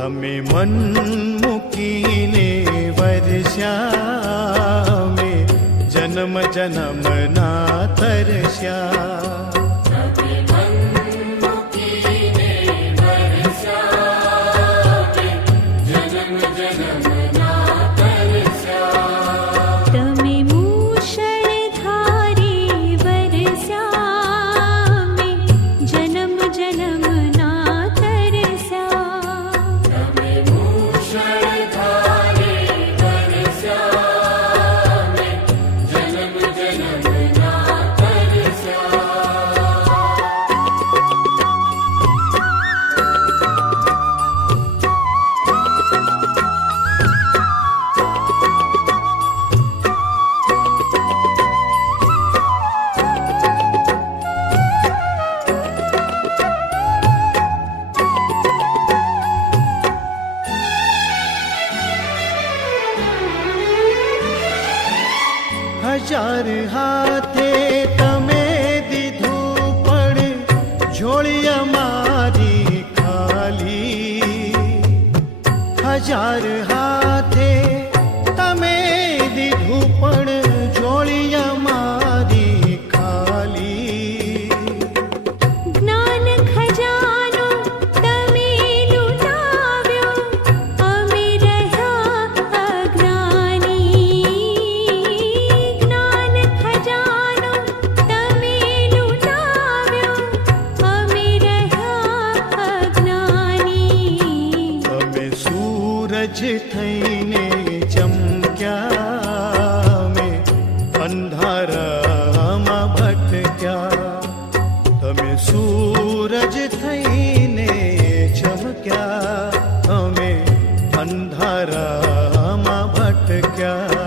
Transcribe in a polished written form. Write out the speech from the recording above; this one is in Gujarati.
તમે મન મૂકીને વર્ષ્યા મેં જન્મ જન્મના તરસ્યા. હજાર હાથે તમે દીધું પણ ઝોળી અમારી ખાલી. હજાર હાથે તમે દીધું પણ ઝોળી અમારી ખાલી. જ્ઞાન ખજાનો તમે લૂંટાવ્યો, અમે રહ્યા અજ્ઞાની. જ્ઞાન ખજાનો તમે લૂંટાવ્યો, અમે રહ્યા અજ્ઞાની. અમે સૂરજ થઈને ચમક્યા મેં અંધારામાં ભટક્યા. તમે સૂરજ થઈને ચમક્યા, અમે અંધારામાં ભટક્યા.